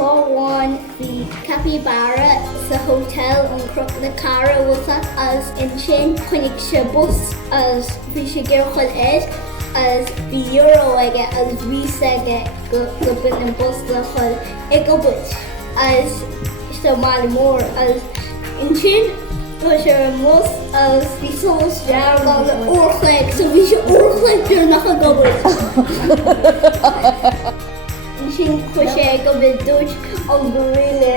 Táháin the capybara sa hotel an Croc na Cara wasa as in sin chunig se bus as bhí sé gur chuil as bhí euro aige as bhí aige go bin an bus le chuil ag go bus as so mála mór as in sin go sé an mus as bhí sós dear gáil le uorchlaig so bhí sé uorchlaig gur nach a go bus. Sin chu sé go bit dúis an gorile.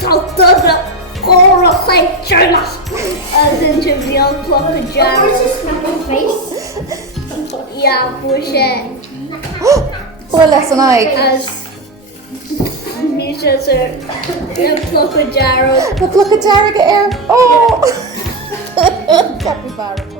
Tá dada óra chleittearnach as in sin bhí an cloch a jar. Ja, bu sé. Bhfuil leis an aig. As bhí sé an cloch a jar. The cloch a jar go air. Oh! Capybara.